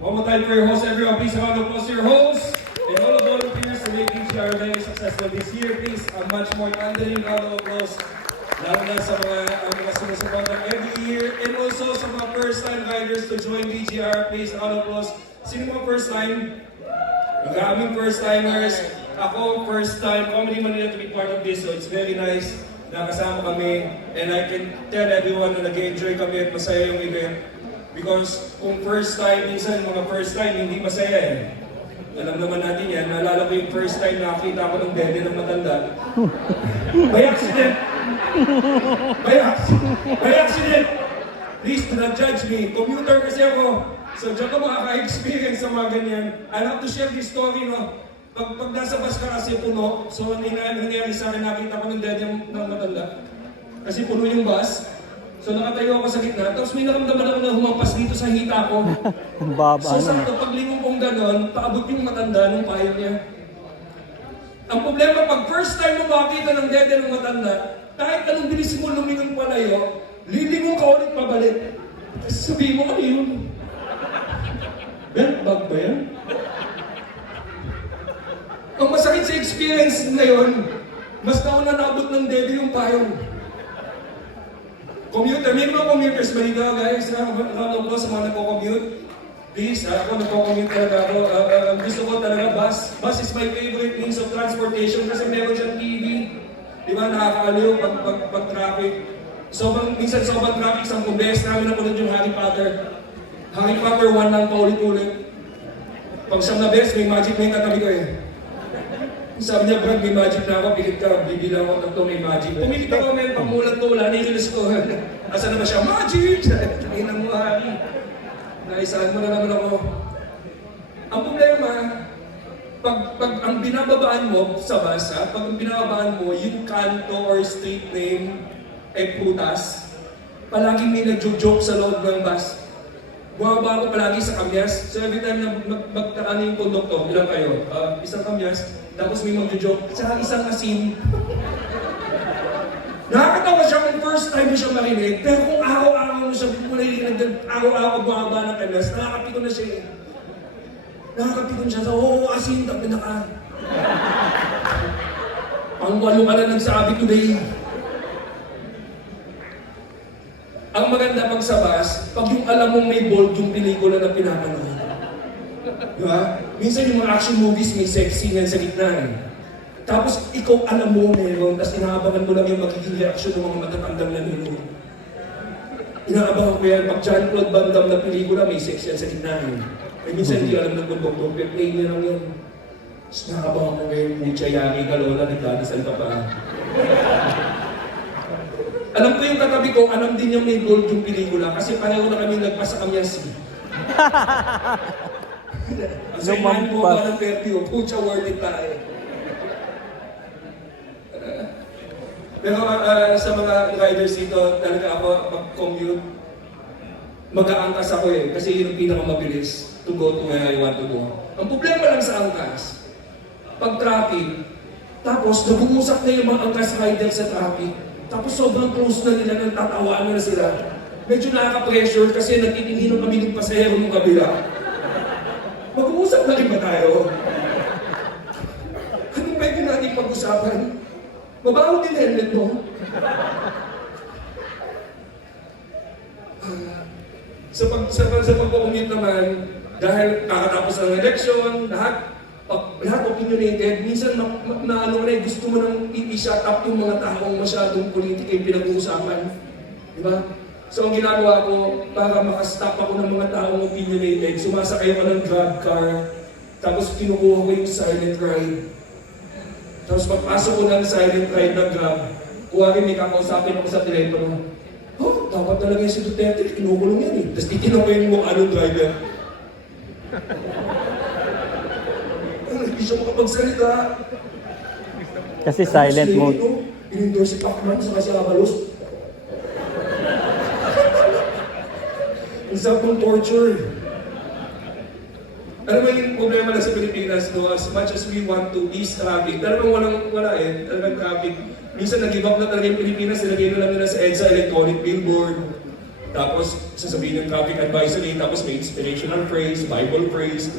One more time for your host, everyone. Please round of applause to your host and all the volunteers to make DGR very successful this year. Please, a much more thundering round of applause. Lalo na sa mga sumusuportan every year and also sa mga first-time riders to join DGR. Please, round of applause. Sino mga first time? Maraming first-timers. Ako, first time, Comedy Manila to be part of this, so it's very nice na kasama kami. And I can tell everyone na nag-enjoy kami at masaya yung event. Because kung first time, minsan mga first time, hindi masaya eh. Alam naman natin yan, naalala ko yung first time nakita ko ng dede ng matanda. By accident! By accident! Please do not judge me. Commuter kasi ako. So dyan ka makaka-experience sa mga ganyan. I have to share this story, no? Pag nasa bus ka kasi puno, so nangyari sa akin, nakita ko ng dede ng matanda. Kasi puno yung bus. So nakatayo ako sa gitna, tapos may naramdaman ako na humampas dito sa hita ko. So sakto, paglingon kong gano'n, paabot yung matanda nung payo niya. Ang problema, pag first time mo makakita ng dede ng matanda, kahit anong bilis mo lumingon palayo, lilingon ka ulit pabalik. Tapos sabihin mo, ano yun? Belt bag ba yan? Ang masakit sa experience na yun, mas nauna naabot ng dede yung payong. Commuter, may mga commuters ba dito, guys? Round of sa mga nagko-commute. Please, ako nagko-commute talaga ako. Gusto ko talaga bus. Bus is my favorite means of transportation kasi meron siyang TV. Di ba, nakakaaliw pag traffic. Minsan sobrang traffic, 10 beses namin napunod yung Harry Potter. Harry Potter 1 lang paulit-ulit. Pag 10 na beses, may magic na yung katabi ko eh. Sabi niya, Brad, may magic na ako, pilit ka, bibilang ako ng may magic. Pumilit ako, may pamulat ko, wala na yung ko. Asa na ba siya? Magic! Tingnan mo, Hari. Naisahan mo na naman ako. Ang problema, pag ang binababaan mo sa bus, pag ang binababaan mo, yung kanto or street name ay prutas, palaging may nagjo-joke sa loob ng bus. Bumaba ako palagi sa kamyas. So every time na magtaan yung konduktor, bilang kayo, isang kamyas, tapos may mag-joke, at saka isang asin. Nakakatawa siya kung first time mo siya marinig, pero kung araw-araw mo siya marinig, araw-araw bumaba ng kamyas, nakakapikon na siya eh. Nakakapikon siya, oo, asin, tapos na ka. Ang walo ka na nagsabi today. Ang maganda pag sa bus, pag yung alam mong may bold yung pelikula na pinapanood. Diba? Minsan yung mga action movies may sex scene yan sa gitna eh. Tapos ikaw alam mo meron, tapos inaabangan mo lang yung magiging reaction ng mga matatandang nanonood. Inaabangan ko yan, pag Jean-Claude Van Damme na pelikula may sex yan sa gitna eh. Minsan hindi alam ng konduktor, pero play niya lang yan. Tapos inaabangan ko ngayon, Mucha Yari ka lola, nagdadasal ka pa. Alam ko yung katabi ko, alam din yung may gold yung pelikula kasi pareho na kami nagpasa kamyas. Kasi man po ba ng perfume, pucha worth it tayo. Pero sa mga riders dito, talaga ako mag-commute, mag-aangkas ako eh, kasi yun ang pinakamabilis to go to where I want to go. Ang problema lang sa angkas, pag traffic, tapos nag-uusap na yung mga angkas riders sa traffic, tapos sobrang close na nila, nagtatawanan na sila. Medyo nakaka-pressure kasi nagtitingin kami ng pasahero ng kabila. Mag-uusap na rin ba tayo? Anong pwede natin pag-usapan? Mabaho din helmet mo? Sa pag-commute naman, dahil kakatapos ng eleksyon, lahat opinionated, minsan gusto mo nang i-shut up yung mga taong masyadong politika yung pinag-uusapan. Diba? So ang ginagawa ko, para makastop ako ng mga taong opinionated, sumasakay ako ng grab car, tapos kinukuha ko yung silent ride. Tapos pagpasok ko ng silent ride ng grab, kuwari may kakausapin ako sa telepono. Oh, dapat talaga yung si Duterte, kinukulong yan eh. Tapos titignan ko yung mukha ng driver. Hindi siya makapagsalita. Kasi silent mode. In-endorse si Pacman sa kasi Avalos. Ang sarap ng torture. Alam mo yung problema na sa Pilipinas, no? As much as we want to ease traffic, talagang wala eh, talagang traffic. Minsan nag-give up na talaga yung Pilipinas, nilagay na lang nila sa EDSA electronic billboard. Tapos, sasabihin ng traffic advisory, tapos may inspirational phrase, Bible phrase.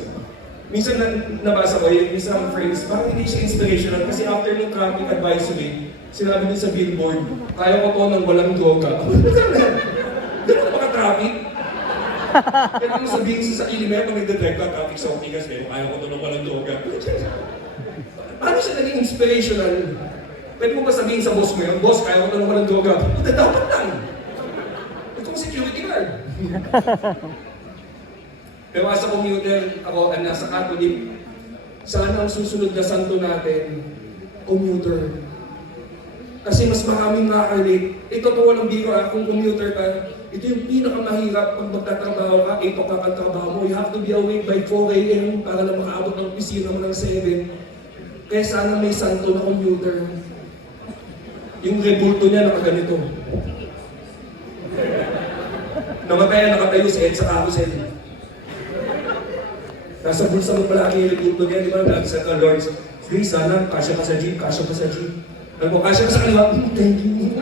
Minsan nabasa ko yung isang phrase, parang hindi siya inspirational kasi after ng traffic advisory, sinabi din sa billboard, kaya ko to ng walang droga. Ganun ba ka-traffic? Kaya kung sabihin sa sarili mo, pag nagdadrive ka, traffic sa Ortigas, pero kaya ko to ng walang droga. Paano siya naging inspirational? Pwede mo ba sabihin sa boss mo yun, boss, kaya ko to ng walang droga? Dapat lang. Itong security guard. Pero as a commuter, ako ang nasa Catholic, sana ang susunod na santo natin, commuter. Kasi mas maraming makaka-relate. Ito to walang biro kung commuter ka, ito yung pinakamahirap pag magtatrabaho ka, 8 o'clock ang trabaho mo. You have to be awake by 4 a.m. para na makaabot ng opisina mo ng 7. Kaya sana may santo na commuter. Yung rebulto niya nakaganito. Namatayan nakatayo sa EDSA carousel. Nasa bulsa mo palagi yung rebulto niya, di ba? Nasa ka, Lord, please, sana, kasya ka sa jeep, kasya ka sa jeep. Alam mo, kasya ka sa kaliwa, thank you.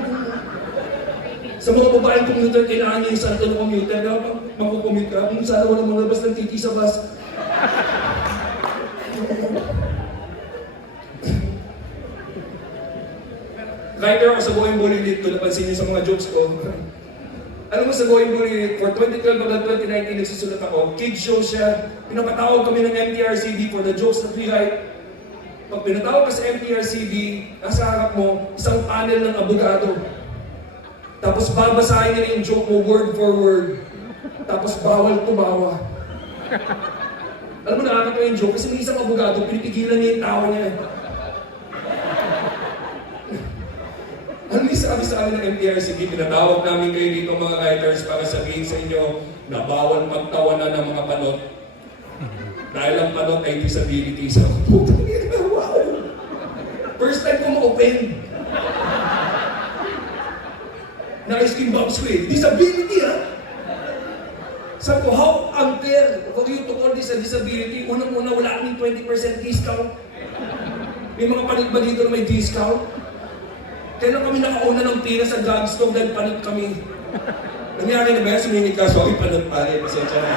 Sa mga babaeng commuter, kailangan niya yung santo na commuter. Magkukommute ka, kung sana walang mga labas ng titi sa bus. Writer ako sa Going Bulilit, kung napansin niyo sa mga jokes ko. Alam mo sa Going Bulilit, for 2012 hanggang 2019 nagsusulat ako, kids show siya, pinapatawag kami ng MTRCB for the jokes that we write. Pag pinatawag ka sa MTRCB, nasa harap mo, isang panel ng abogado. Tapos babasahin nila yung joke mo word for word. Tapos bawal tumawa. Alam mo, nakakatawa yung joke kasi may isang abogado, pinipigilan niya yung tawa niya. Ano yung sabi sa amin ng MTRCB, pinatawag namin kayo dito mga writers para sabihin sa inyo na bawal magtawanan ng mga panot. Dahil ang panot ay disability. So, puto niya, wow! First time ko ma-open. Na-ice cream box ko eh. Disability Sabi ko, how unfair for you to call this a disability? Unang-una, wala kaming 20% discount. May mga panit ba dito na may discount? Kailan kami nakauna ng pila sa drugstore dahil panit kami. Nangyari na ba yan? Sumingit ka, sorry, panit pare, pasensya na.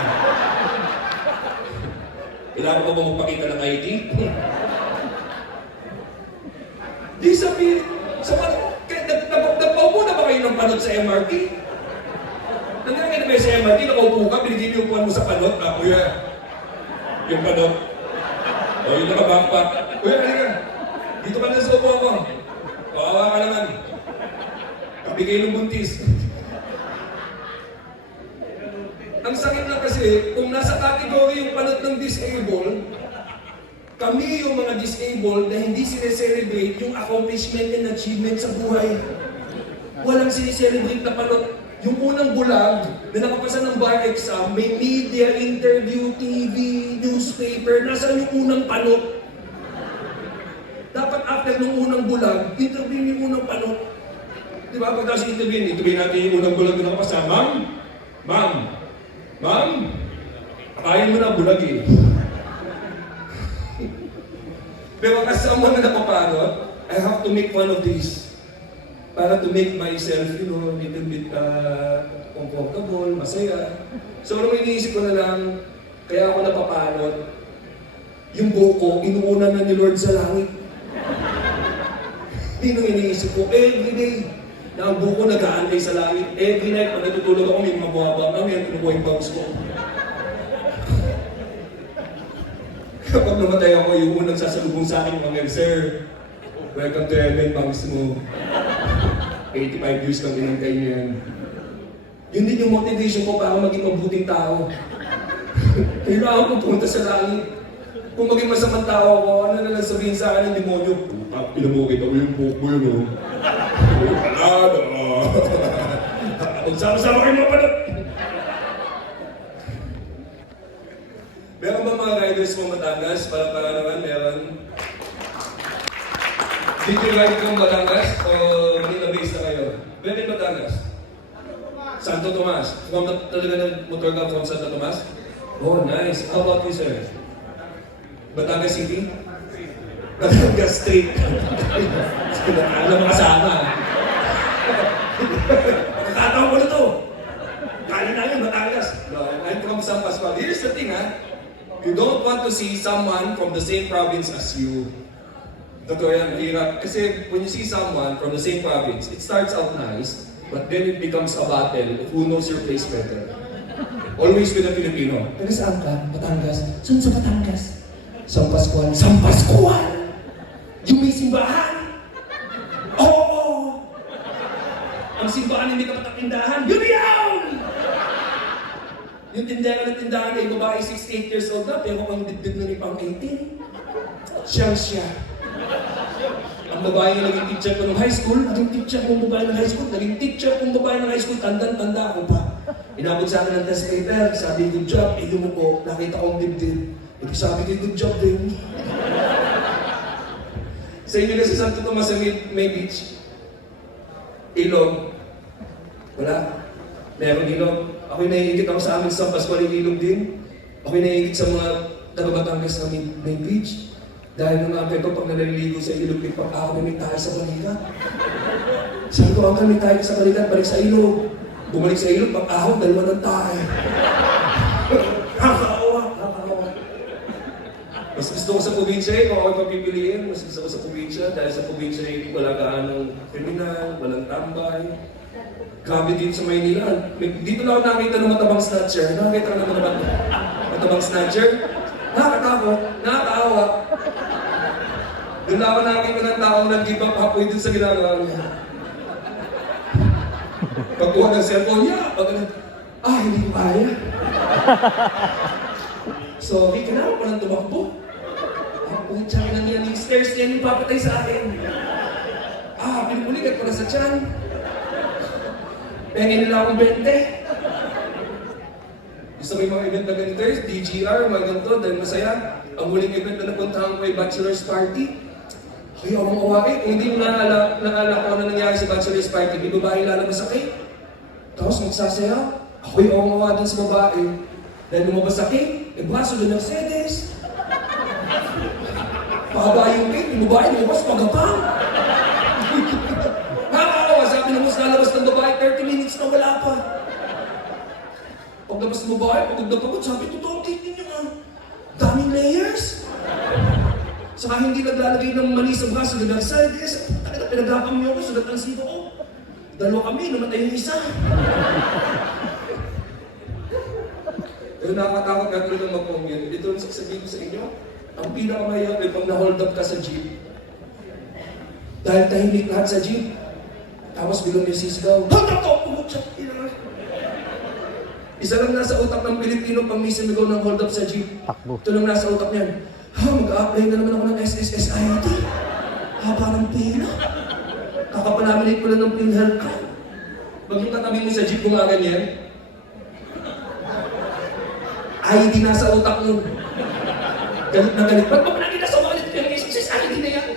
Kailangan ko ba magpakita ng ID? Disability. So, nagpaupo na ba kayo ng panot sa MRT? Nangyari na ba sa MRT? Nakaupo ka, binigyan yung upuan mo sa panot. Kuya, yung panot. O, yung nakabackpack. Kuya, halika. Dito ka na sa upo ako. Kawawa ka naman. Kabigay ng buntis. Ang sakit lang kasi, kung nasa category yung panot ng disabled, kami yung mga disabled na hindi sineselebrate yung accomplishment and achievement sa buhay. Walang sineselebrate na panot. Yung unang bulag na nakapasa ng bar exam, may media, interview, TV, newspaper, nasaan yung unang panot? Dapat after nung unang bulag, interview yung unang panot. Di ba? Pagkatapos interview natin yung unang bulag na nakapasa. Ma'am, kakain mo na bulag eh. Pero as someone na napapanot, I have to make fun of this. Para to make myself, a little bit comfortable, masaya. So, ano iniisip ko na lang, kaya ako napapanot, yung buko, inuuna na ni Lord sa langit. Yun ang iniisip ko, everyday, na ang buko nag-aantay sa langit. Every night, pag natutulog ako, may mga buwabang kami, ang tinubuhay yung bangs ko. Kapag namatay ako, yung unang sasalubong sa akin, mga sir, welcome to heaven, bangs mo. 85 years kang inantay niyo yan. Yun din yung motivation ko para maging mabuting tao. Kailangan ko pumunta sa langit. Kung maging masamang tao ako, ano na lang sabihin sa akin ng demonyo? Pinamukit ako yung buhok mo yun, Palado! Magsama-sama kayo mga panot! Meron ba mga riders mo Batangas? Para naman, meron. Did you ride kang Batangas? O Manila base na kayo? Where in Batangas? Santo Tomas. Kumamit talaga ng motor ka from Santo Tomas? Oh, nice. How about you, sir? Batangas City? Batangas Street. Alam mo kasama. Nakakatawa ko na to. the thing, you don't want to see someone from the same province as you. Totoo yan, hirap. Kasi when you see someone from the same province, it starts out nice, but then it becomes a battle of who knows your place better. Always with a Filipino. Taga saan ka? Batangas. Saan sa Batangas? San Pascual. San Pascual! Yung may simbahan! Oo! Ang simbahan ay may tapat na tindahan. Yun yun! Yung tindera na tindahan ay babae 68 years old na, pero ang dibdib na ni pang 18. Siyang siya. Ang babae na naging teacher ko ng high school, naging teacher kong babae ng high school, naging teacher kong babae ng high school, tanda ko pa. Inabot sa akin ng test paper, sabi, good job, mo po, nakita kong dibdib. Sabi ko, good job din. Sa inyo kasi Santo Tomas sa may beach, ilog, wala. Merong ilog. Ako'y naiingit ako sa amin sa Pascual yung ilog din. Ako'y naiingit sa mga taga-Batangas na may beach. Dahil nung uncle ko, pag naliligo sa ilog, pag-akamimik tayo sa balikat. Sabi ko, uncle, may tayo sa balikat, balik sa ilog. Bumalik sa ilog, pag-ahon, dalawa ng tayo. Nakakawa. Mas gusto ko sa probinsya kung ako'y papipiliin, mas gusto ko sa probinsya dahil sa probinsya wala gaanong kriminal, walang tambay. Grabe din sa Maynila. Dito na ako nakita ng matabang snatcher. Nakakita ka naman naman matabang snatcher? Nakakatakot, nakakaawa. Doon na ako nakakita ng taong nag-give up hapoy dun sa ginagawa niya. Pagkuha ng cellphone niya, pag hindi ko kaya. Sorry ka na, ako palang tumakbo. Ang tiyan na niya, yung stairs niya, yung papatay sa akin. Pinupuligat ko na sa tiyan. Pengin nila akong 20. Gusto mo yung mga event na ganito, DGR, mga ganito, dahil masaya. Ang huling event na napuntahan ko ay bachelor's party. Ay, awang awain. Kung hindi mo naala ko ano nangyari sa bachelor's party, may babae lalabas sa cake. Tapos magsasayaw. Ako'y awang awa dun sa babae. Dahil lumabas sa cake, braso doon ng Mercedes. Pahaba yung cake, yung babae lumabas, pagapang. Nakakaawa, sabi na mas lalabas ng babae, 30 minutes na wala pa. Paglabas ng babae, pagod na pagod, sabi, totoo, cake ninyo nga. Daming layers. Saka hindi naglalagay ng mani sa braso ng Mercedes. Pinagapang niyo ako, sulat ang sibo ko. Dalawa kami, namatay yung isa. Pero nakakatakot ka tuloy ng mag-commute. Ito ang sasabihin ko sa inyo, ang pinakamahirap ay pag na-hold up ka sa jeep. Dahil tahimik lahat sa jeep. Tapos biglang may sisigaw, hold up to! Pumutsak! Isa lang nasa utak ng Pilipino pag may sinigaw ng hold up sa jeep. Takbo. Ito lang nasa utak niyan. Mag-a-apply na naman ako ng SSSID. Haba ng pila. Kakapalaminate ko lang ng PhilHealth ka. Pag yung katabi mo sa jeep gumaganyan, ID nasa utak nun. Galit na galit. Ba't ba nakita sa ulit yung SSSID na yan?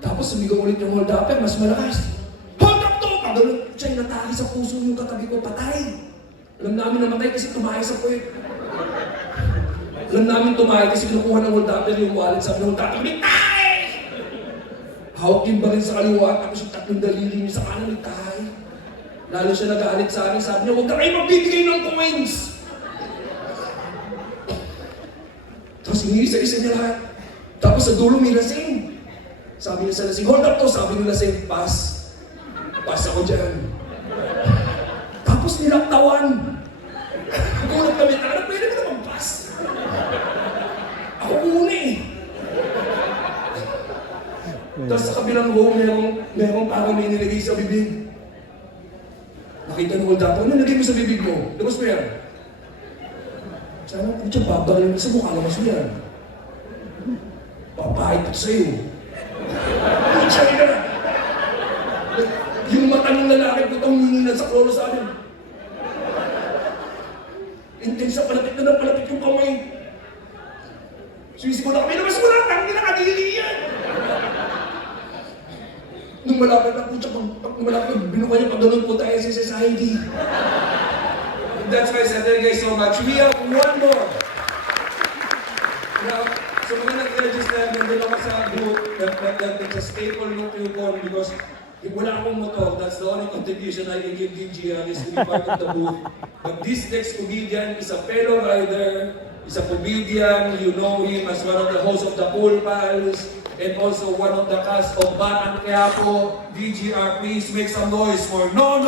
Tapos sumigaw ulit yung hold up, mas malakas. Hold up to! Pagano'n siya'y natali sa puso yung katabi ko, patay. Alam namin namatay kasi tumahay sa puwet. Alam namin tumahay kasi kinukuha ng hold upper yung wallet, sabi ng hold upper, "Tay!" Hawak yung baril sa kaliwa, tapos yung tatlong daliri niya sa kanan, "Tay!" Lalo siya nag-aalit sa akin, sabi niya, "Huwag na kayo magbibigay ng coins!" Tapos inisa-isa niya lahat. Tapos sa dulo may lasing. Sabi niya sa lasing, "Hold up to!" Sabi niya lasing, "Pass. Pass ako dyan." Tapos nilaktawan. Gulat kami, "Tara, pwede mo naman pass." Ako una eh. Tapos sa kabilang row, merong parang may nilagay sa bibig. Nakita ng hold up, ano nilagay mo sa bibig mo? Labas mo yan. Sana po siya babagalin mo sa mukha naman siya yan. Papahit ito sa'yo. Pucha ka na. Yung mata ng lalaki ko itong hinihinan sa kloro sa amin. Intensa, palapit na ng palapit yung kamay. Sumisip ko na kami, labas mo lang, tangin na kadili yan. Nung malapit na po siya, pag malapit, binuka niya pag ganun po tayo sa SSID. That's why I said, thank you guys so much. We have one more. Now, so mga nag-register, nandun ako sa group, nag-staple loop yung phone because Wala akong motor. That's the only contribution I can give DGR is to be part of the booth. But this next comedian is a fellow rider, is a comedian. You know him as one of the hosts of the Cool Pals and also one of the cast of Batang Quiapo. DGR, please make some noise for No!